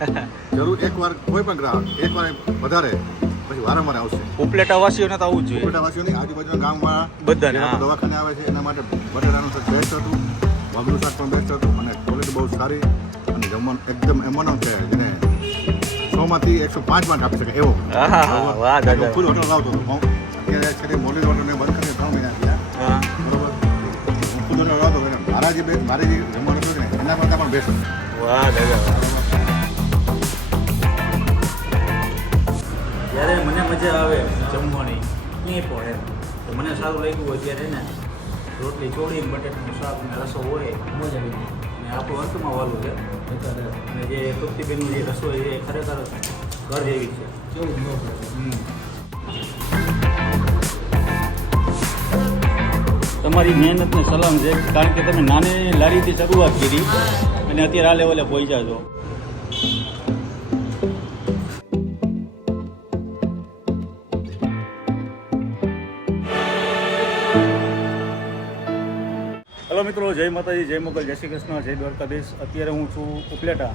જરૂર એકવાર કોઈ પણ ગ્રાહક એકવાર વધારે પછી વારંવાર આવશે. ઉપલેટા વાસીઓને તો આવવું જોઈએ. ઉપલેટાવાસીઓની આજુબાજુના ગામવાળા બધાને, જે દવાખાને આવે છે એના માટે બટેટાનું શાક બેસ્ટ હતું મગનું શાક પણ બેસ્ટ હતું અને ક્વોલિટી બહુ સારી અને જમવાનું એકદમ એમનો છે જેને સોમાંથી એકસો પાંચ માર્ક આપી શકે એવો. ખુદ હોટલ લાવતો હતો હું અત્યારે છે તે મોટી હોટલ મેં બંધ કરીને ત્રણ મહિના થયા. બરોબર? હું ખુદ હોટલ લાવતો મારા જે મારી જે જમવાનું હતું ને એના કરતાં પણ બેસ્ટ વાહ દાદા જ્યારે મને મજા આવે જમવાની ક્યાંય પણ એમ. તો મને સારું લાગ્યું હોય ત્યારે ને રોટલી ચોળી બટેટાનું શાક ને રસો હોય મજા આવી ગઈ. અને આપણું અંતમાં વાલું છે. અને જે તૃપ્તિબેનનું જે રસોઈ છે એ ખરેખર ઘર જેવી છે. હમ. તમારી મહેનતને સલામ છે કારણ કે તમે નાની લારીથી શરૂઆત કરી અને અત્યારે આ લેવલે પહોંચ્યા છો. હલો મિત્રો જય માતાજી જય મોગલ જય શ્રી કૃષ્ણ જય દ્વારકાધીશ. અત્યારે હું છું ઉપલેટા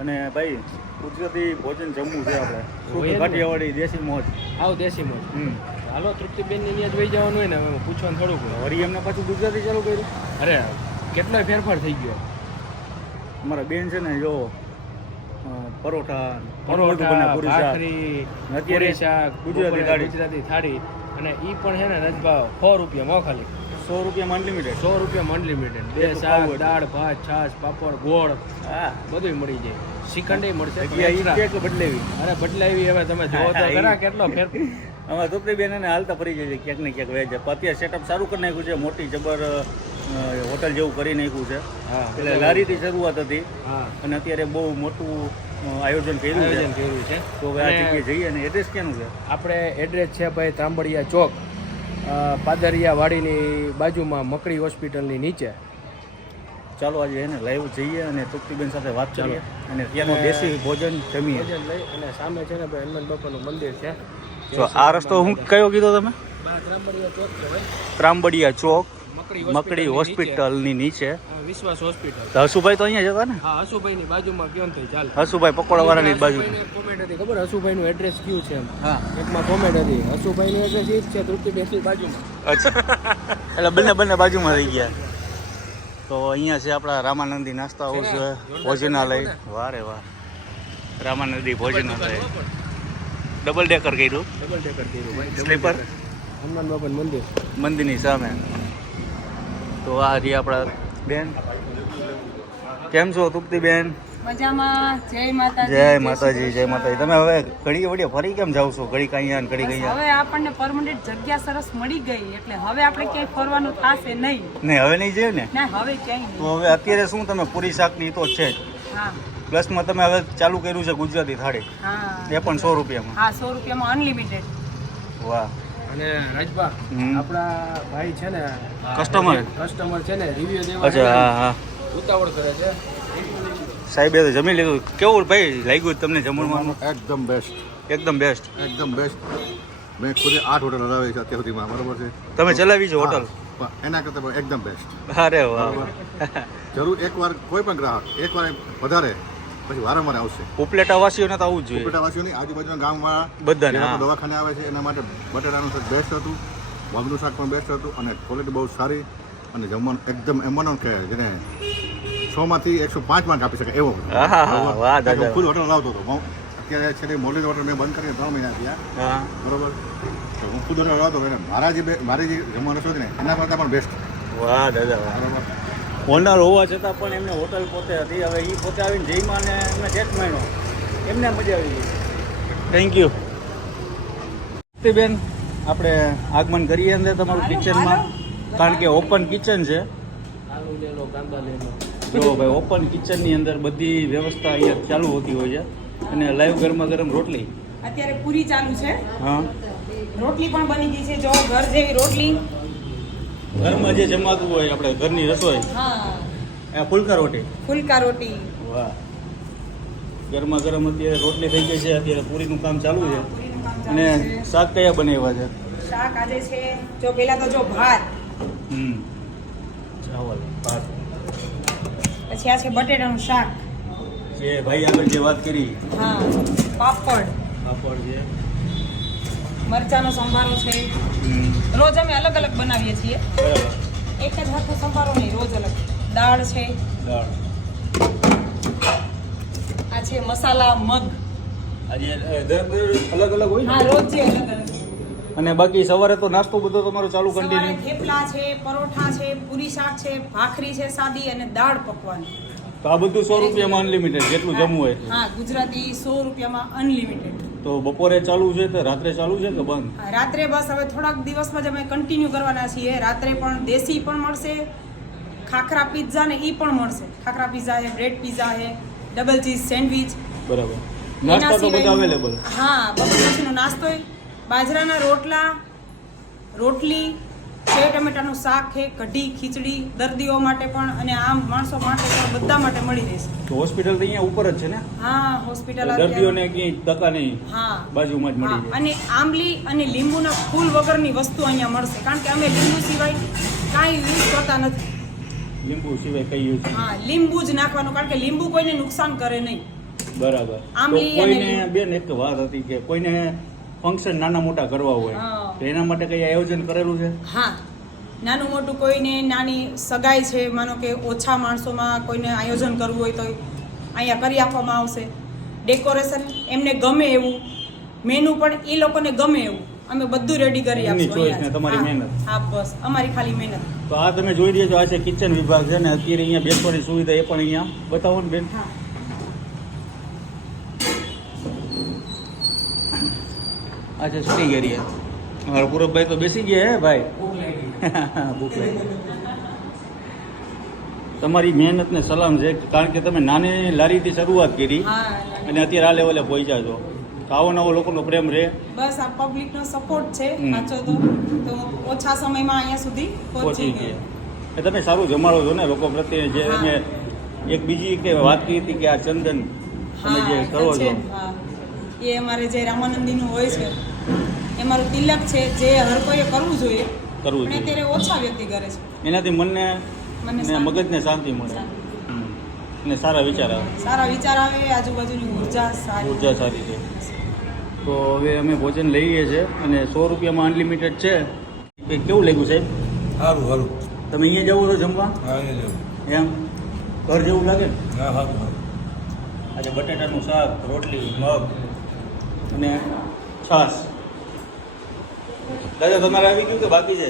અને ભાઈ ગુજરાતી ભોજન જમવું છે આપણે. શું હોય કાઠિયાવાડી દેશી મોજ? આવ દેશી મોજ. હમ. હાલો તૃપ્તિબેન અહીંયા ત્યાં જોઈ જવાનું હોય ને હવે પૂછવાનું થોડુંક વળી એમને પાછું ગુજરાતી ચાલુ કર્યું. અરે કેટલો ફેરફાર થઈ ગયો? અમારા બેન છે ને જો પરોઠા પરોઠા. ભાખરી અત્યારે ગુજરાતી થાળી. અને એ પણ છે ને રજભાવ સો રૂપિયામાં ખાલી. સો રૂપિયામાં અનલિમિટેડ સો રૂપિયામાં અનલિમિટેડ બે શાક દાળ ભાત છાશ પાપડ ગોળ હા. બધું મળી જાય. શ્રીખંડે મળશે બદલાવી? અરે બદલાવી હવે તમે જોવો તો ખરા કેટલો ફેર અમારા ધોપડી બેન એને હાલતા ફરી જાય છે ક્યાંક ને ક્યાંક વેજ અત્યારે સેટઅપ સારું કરી નાખ્યું છે મોટી જબર હોટલ જેવું કરી નાખ્યું છે. એટલે લારીથી શરૂઆત હતી. અને અત્યારે બહુ મોટું આયોજન કર્યું આયોજન છે કર્યું છે. તો હવે આ જગ્યાએ જઈએ અને એડ્રેસ ક્યાંનું છે? આપણે એડ્રેસ છે ભાઈ તાંબડિયા ચોક. અ, પાદરિયા વાડીની બાજુમાં મકડી હોસ્પિટલની નીચે. ચાલો આજે એને લાઈવ જઈએ અને તૃપ્તિબેન સાથે વાત. કરીએ અને ત્યાંનું દેશી ભોજન જમીએ. અને સામે છે ને ભાઈ હનુમાન બાપાનું મંદિર છે. જો આ રસ્તો હું કયો કીધો તમે? ચોક ત્રાંબડિયા ચોક. મકડી હોસ્પિટલની નીચે. વિશ્વાસ હોસ્પિટલ. હસુભાઈ તો અહીંયા જતા ને? હા હસુભાઈની બાજુમાં કયો થઈ ચાલ. હસુભાઈ પકોડાવાળાની ની બાજુ. કોમેન્ટ હતી ખબર? હસુભાઈનું એડ્રેસ કયું છે એમ? હા. એકમાં કોમેન્ટ હતી હસુભાઈનું એડ્રેસ એ જ છે તૃપ્તિબેનની બાજુમાં. અચ્છા. એટલે બંને બંને બાજુમાં રહી ગયા. તો અહીંયા છે આપણા રામાનંદી નાસ્તા હાઉસ ભોજનાલય. વારે વાહ રામાનંદી ભોજનાલય. ડબલ ડેકર કર્યું. ડબલ ડેકર કર્યું સ્લીપર હનુમાન બાપાનું મંદિર. મંદિરની સામે. તો આ રહી આપણા બેન. કેમ છો તૃપ્તિ બેન? મજામાં. જય માતાજી. જય માતાજી જય માતાજી. તમે હવે ઘડી વડીએ ફરી કેમ જાવ છો? ઘડી ઘડી બસ હવે આપણને પરમનન્ટ જગ્યા સરસ મળી ગઈ એટલે હવે આપણે ક્યાંય ફરવાનું થશે નહીં. નહીં હવે નહીં જઈએ ને? હવે ક્યાંય તો હવે અત્યારે શું તમે પૂરી શાકની તો છે હા. પ્લસમાં તમે હવે ચાલુ કર્યું છે ગુજરાતી થાળી. એ પણ સો રૂપિયામાં. હા સો રૂપિયામાં અનલિમિટેડ વાહ. અને રાજભા આપણા ભાઈ છે ને કસ્ટમર કસ્ટમર છે ને રિવ્યુ દેવા અચ્છા છે હા હા. ઉતાવળ કરે છે. સાહેબે તો જમી લીધું. કેવું ભાઈ લાગ્યું તમને જમણવાનું એકદમ બેસ્ટ એકદમ બેસ્ટ એકદમ બેસ્ટ મેં ખુદ આઠ હોટલ હલાવી છે અત્યાર સુધીમાં બરોબર છે? તમે ચલાવી છો હોટલ પણ એના કરતાં પણ એકદમ બેસ્ટ અરે વાહ. જરૂર એકવાર કોઈ પણ ગ્રાહક એકવાર વધારે પછી વારંવાર આવશે. ઉપલેટા વાસીઓને તો આવવું જ જોઈએ. ઉપલેટાવાસીઓની આજુબાજુના ગામવાળા બધાને, હા. દવાખાને આવે છે એના માટે બટેટાનું શાક બેસ્ટ હતું મગનું શાક પણ બેસ્ટ હતું અને ક્વોલિટી બહુ સારી અને જમવાનું એકદમ એમનો કે જેને સોમાંથી એકસો પાંચ માર્ક આપી શકે એવો. ખુદ હોટલ લાવતો હતો. અત્યારે છે તે મોટી હોટલ મેં બંધ કરીને ત્રણ મહિના થયા. બરોબર? હું ખુદ હોટલ લાવતો મારા જે મારી જે જમવાનું રસોઈ ને એના કરતાં પણ બેસ્ટ વાહ દાદા બરોબર? ઓનર હોવા છતાં પણ એમને હોટલ પોતે હતી. હવે એ પોતે આવીને જઈમાં ને એમને ટેસ્ટ માણ્યો. એમને મજા આવી ગઈ. થેન્ક યુ બેન આપણે આગમન કરીએ અંદર તમારું કિચનમાં. કારણ કે ઓપન કિચન છે. જો ભાઈ ઓપન કિચનની અંદર બધી વ્યવસ્થા અહીંયા ચાલુ હોતી હોય છે. અને લાઈવ ગરમા ગરમ રોટલી. અત્યારે પૂરી ચાલુ છે. હા. રોટલી પણ બની ગઈ છે. જો ઘર જેવી રોટલી. ઘરમાં જે જમાતું હોય આપણે ઘરની રસોઈ હા. ફુલકા રોટી. ફુલકા રોટી. વાહ. ગરમા ગરમ અત્યારે રોટલી થઈ ગઈ છે અત્યારે પૂરીનું કામ ચાલુ છે. અને શાક કયા બનાવ્યા છે? શાક આજે છે જો પેલા તો જો ભાત. હમ. ચાવલ ભાત. પછી આ છે બટેટાનું શાક. જે ભાઈ આગળ જે વાત કરી. હા પાપડ. પાપડ છે. મરચાનો સંભારો છે. રોજ અમે અલગ અલગ બનાવીએ છીએ. એક જ હાથનો સંભારો નહીં રોજ અલગ. દાળ છે. દાળ. આ છે મસાલા મગ. અલગ અલગ હોય હા રોજ છે અલગ અલગ અને બાકી સવારે તો નાસ્તો બધો તમારો ચાલુ કન્ટિન્યુ થેપલા છે પરોઠા છે પૂરી શાક છે ભાખરી છે સાદી અને દાળ પકવાન. તો આ બધું સો રૂપિયામાં અનલિમિટેડ જેટલું જમવું હોય હા ગુજરાતી સો રૂપિયામાં અનલિમિટેડ તો બપોરે ચાલુ છે તો રાત્રે ચાલુ છે કે બંધ? રાત્રે બસ હવે થોડાક દિવસમાં જ અમે કન્ટિન્યુ કરવાના છીએ. રાત્રે પણ દેશી પણ મળશે ખાખરા પિઝા ને એ પણ મળશે. ખાખરા પિઝા છે બ્રેડ પિઝા છે ડબલ ચીઝ સેન્ડવિચ બરાબર. નાસ્તો તો બધા અવેલેબલ હા બપોર પછીનો નાસ્તો બાજરાના રોટલા રોટલી સેવ ટમેટાનું શાક છે કઢી ખીચડી દર્દીઓ માટે પણ અને આમ માણસો માટે પણ બધા માટે મળી રહેશે. તો હોસ્પિટલ તો અહીંયા ઉપર જ છે ને? હા હોસ્પિટલ દર્દીઓને ક્યાંય ટકા નહીં હા. બાજુમાં જ મળી અને આંબલી અને લીંબુના ફૂલ વગરની વસ્તુ અહીંયા મળશે કારણ કે અમે લીંબુ સિવાય કાંઈ યુઝ કરતા નથી. લીંબુ સિવાય કઈ યુઝ હા લીંબુ જ નાખવાનું કારણ કે લીંબુ કોઈને નુકસાન કરે નહીં. બરાબર. આંબલી કોઈને બેન એક વાત હતી કે કોઈને ફંક્શન નાના મોટા કરવા હોય. એના માટે કઈ આયોજન કરેલું છે? હા. નાનું મોટું કોઈને નાની સગાઈ છે માનો કે ઓછા માણસોમાં કોઈને આયોજન કરવું હોય તો અહીંયા કરી આપવામાં આવશે. ડેકોરેશન એમને ગમે એવું. મેનુ પણ એ લોકોને ગમે એવું. અમે બધું રેડી કરી આપશું તમારી મહેનત. હા બસ. અમારી ખાલી મહેનત. તો આ તમે જોઈ રહ્યા છો આ છે કિચન વિભાગ છે ને અત્યારે અહીંયા બેસવાની સુવિધા એ પણ અહીંયા. બતાવો ને બેન. હા. આ છે સિટિંગ એરિયા મારા પૂરબભાઈ તો બેસી ગયા હે ભાઈ. ભૂખ લાગી તમારી મહેનત ને સલામ છે કારણ કે તમે નાની લારીથી શરૂઆત કરી અને અત્યારે આ લેવલે પહોંચ્યા છો આવો નવો લોકોનો પ્રેમ રહે. બસ આ પબ્લિકનો સપોર્ટ છે સાચો તો. તો ઓછા સમયમાં અહીંયા સુધી પહોંચી ગયા. એ તમે સારું જમાડો છો ને લોકો પ્રત્યે જે. અમે એક બીજી કે વાત કરી હતી કે આ ચંદન તમે જે કરો છો. એ અમારે જે રામાનંદીનું હોય છે. એ મારું તિલક છે જે હર કોઈએ કરવું જોઈએ કરવું જોઈએ. અત્યારે ઓછા વ્યક્તિ કરે છે. એનાથી મનને મને મગજને શાંતિ મળે. અને સારા વિચાર આવે. સારા વિચાર આવે આજુબાજુની ઊર્જા સારી ઊર્જા સારી છે તો હવે અમે ભોજન લઈએ છીએ અને સો રૂપિયામાં અનલિમિટેડ છે. એ કેવું લાગ્યું સાહેબ? સારું સારું. તમે અહીંયા જવું છો જમવા? એમ? ઘર જેવું લાગે? ને હા હા. સારું આજે બટેટાનું શાક રોટલી મગ અને છાશ. દાદા તમારે આવી ગયું કે બાકી છે?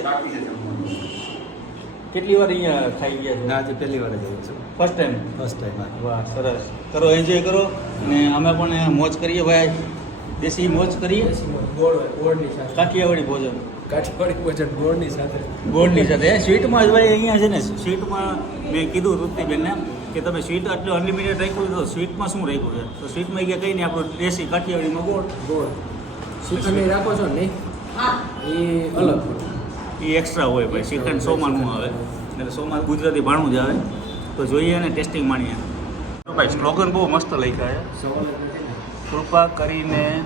કેટલી વાર અહીંયા ખાઈ ગયા છો? આજે પહેલી વાર જ આવ્યો છું. ફર્સ્ટ ટાઈમ ફર્સ્ટ ટાઈમ વાહ સરસ. કરો એન્જોય કરો. અને અમે પણ મોજ કરીએ ભાઈ. દેશી મોજ કરીએ. ગોળ હોય ગોળની સાથે. કાઠિયાવાડી ભોજન. કાઠિયાવાડી ભોજન ગોળની સાથે. ગોળની સાથે. સ્વીટમાં જ ભાઈ અહીંયા છે ને સ્વીટમાં મેં કીધું તૃપ્તિબેનને કે તમે સ્વીટ આટલું અનલિમિટેડ રાખ્યું તો સ્વીટમાં શું રાખ્યું છે? તો સ્વીટમાં ગયા કંઈ નહીં આપણું દેશી કાઠિયાવાડીમાં ગોળ. ગોળ. સ્વીટ રાખો છો નહીં હા. એ અલગ. એ એક્સ્ટ્રા હોય ભાઈ શ્રીખંડ સોમાં નું આવે. એટલે સોમાં ગુજરાતી ભાણું જ આવે. તો જોઈએ અને ટેસ્ટિંગ માણીએ. ભાઈ સ્લોગન બહુ મસ્ત લખ્યા છે. કૃપા કરીને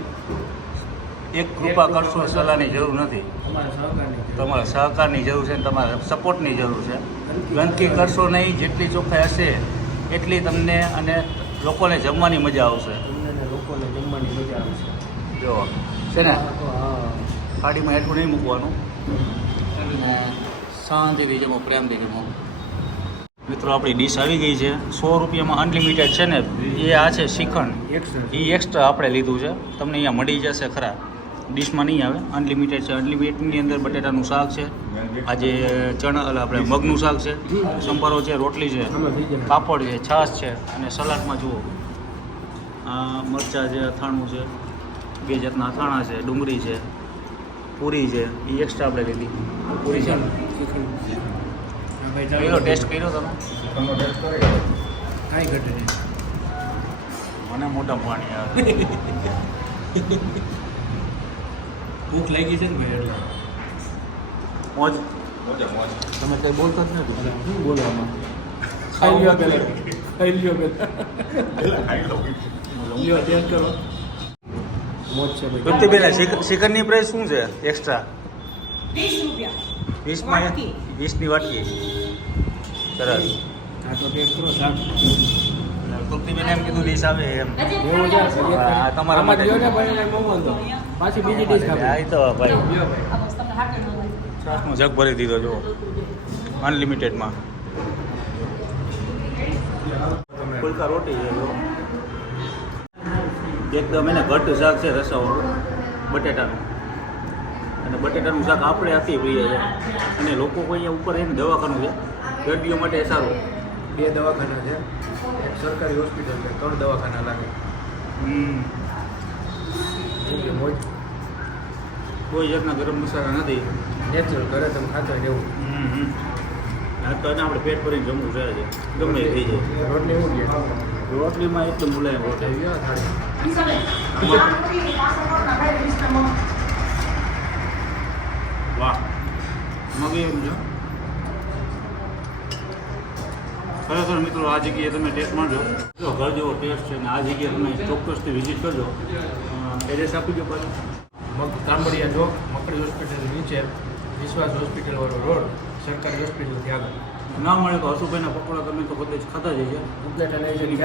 એક કૃપા કરશો સલાહની જરૂર નથી. તમારા સહકારની જરૂર. છે તમારા સપોર્ટની જરૂર છે. ગંદકી કરશો નહીં. જેટલી ચોખ્ખાઈ હશે એટલી તમને અને લોકોને જમવાની મજા આવશે. લોકોને જમવાની મજા આવશે. જો છે ને? હા થાળીમાં એટલું નહીં મૂકવાનું. અને શાંતિથી જમો પ્રેમથી જમો મિત્રો આપણી ડીશ આવી ગઈ છે. સો રૂપિયામાં અનલિમિટેડ છે ને એ આ છે શ્રીખંડ. એક્સ્ટ્રા એ એક્સ્ટ્રા આપણે લીધું છે. તમને અહીંયા મળી જશે ખરા. ડીશમાં નહીં આવે. અનલિમિટેડ છે. અનલિમિટેડની અંદર બટેટાનું શાક છે. આજે ચણા એટલે આપણે મગનું શાક છે. સંભારો છે રોટલી છે. પાપડ છે છાશ છે. અને સલાડમાં જુઓ. આ મરચાં છે અથાણું છે. બે જાતના અથાણા છે ડુંગળી છે. પૂરી છે એ એક્સ્ટ્રા આપણે લીધી. પૂરી ચાલો ટેસ્ટ કર્યો તમે? કાંઈ ઘટે નહીં મને મોટા પાણી આવે. ભૂખ લાગી છે ને ભાઈ એટલે. મોજ? તમે કઈ બોલતા જ નથી. શું બોલવામાં ખાઈ લ્યો પહેલા ખાઈ લ્યો પહેલા લ્યો ટેસ્ટ કરો. મોજ છે ભાઈ પહેલાં ચિકનની પ્રાઇસ શું છે? એક્સ્ટ્રા વીસ રૂપિયા. વીસમાં વાટકી. વીસની વાટકી. સરસ. આ તો ટેસ્ટ કરો એમ કીધું ડીશ આવે એમ. એવું છે હા, તમારા માટે. ને પાછી બીજી ડીશ આ ખાવી તો ભાઈ. છાસનો જગ ભરી દીધો જો અનલિમિટેડમાં ફુલકા રોટી છે જો એકદમ એને ઘટ શાક છે રસાવાળું બટેટાનું. અને બટેટાનું શાક આપણે આથી પ્રિય છે. અને લોકો કોઈ અહીંયા ઉપર એને દવાખાનું છે. દર્દીઓ માટે સારું. બે દવાખાના છે. એક સરકારી હોસ્પિટલ છે. ત્રણ દવાખાના લાગે. કોઈ જાતના ગરમ મસાલા નથી. નેચરલ ઘરે તમે ખાતા હમ. આ તો એને આપણે પેટ ભરીને જમવું છે ગમે થઈ જાય. રોટલી એવું રોટલીમાં એકદમ મુલાયમ રોટલી લ્યો થાળી વાહ મગી એમ છે ખરેખર મિત્રો આ જગ્યાએ તમે ટેસ્ટ મારજો જો ઘર જેવો ટેસ્ટ છે અને આ જગ્યાએ તમે ચોક્કસથી વિઝિટ કરજો એડ્રેસ આપી દો પાછું મગ તાંબડિયા ચોક મકડી હોસ્પિટલ નીચે વિશ્વાસ હોસ્પિટલ વાળો રોડ સરકારી હોસ્પિટલ ત્યાં આગળ ના મળે તો હસુભાઈના પકોડા તમે તો પોતે જ ખાતા જઈએ.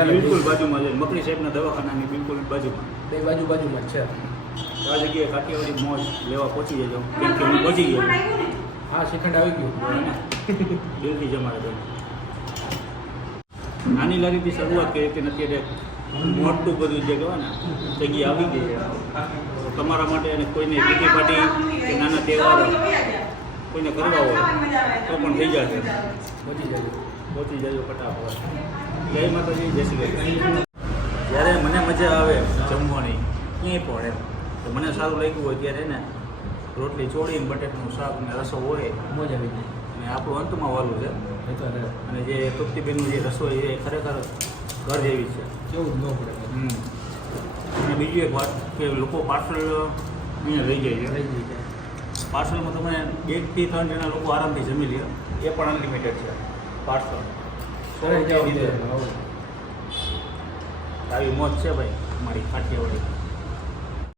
બિલકુલ. બાજુમાં છે મકડી સાહેબના દવાખાનાની બિલકુલ બાજુમાં. બે બાજુ બાજુમાં જ છે. આ જગ્યાએ કાઠિયાવાડી મોજ લેવા પહોંચી જજો કેમ કે હું પહોંચી ગયો. હા શ્રીખંડ આવી ગયું. દિલથી જમાડે તો. નાની લારીથી શરૂઆત કરી હતી અત્યારે મોટું બધું જે કહેવાય ને જગ્યા આવી ગઈ છે. તમારા માટે અને કોઈને બીજી પાર્ટી કે નાના તહેવારો? કોઈને કરવા હોય તો પણ થઈ જશે પહોંચી જજો પહોંચી જજો ફટાફટ. જય માતાજી જય શ્રી કૃષ્ણ. જ્યારે મને મજા આવે જમવાની ક્યાંય પણ એમ. તો મને સારું લાગ્યું હોય ત્યારે ને રોટલી ચોળીને બટેટાનું શાક ને રસો હોય મોજ આવી જાય. અને આપણું અંતમાં વાલું છે. અને જે તૃપ્તિબેનની જે રસોઈ એ ખરેખર ઘર જેવી છે. કેવું જ ન પડે. અને બીજું એક વાત કે લોકો પાર્સલ અહીંયા લઈ જાય છે. રહી પાર્સલમાં તમે એકથી ત્રણ જણા લોકો આરામથી જમી લે એ પણ અનલિમિટેડ છે. પાર્સલ. આવી. મોજ છે ભાઈ મારી કાઠિયાવાડી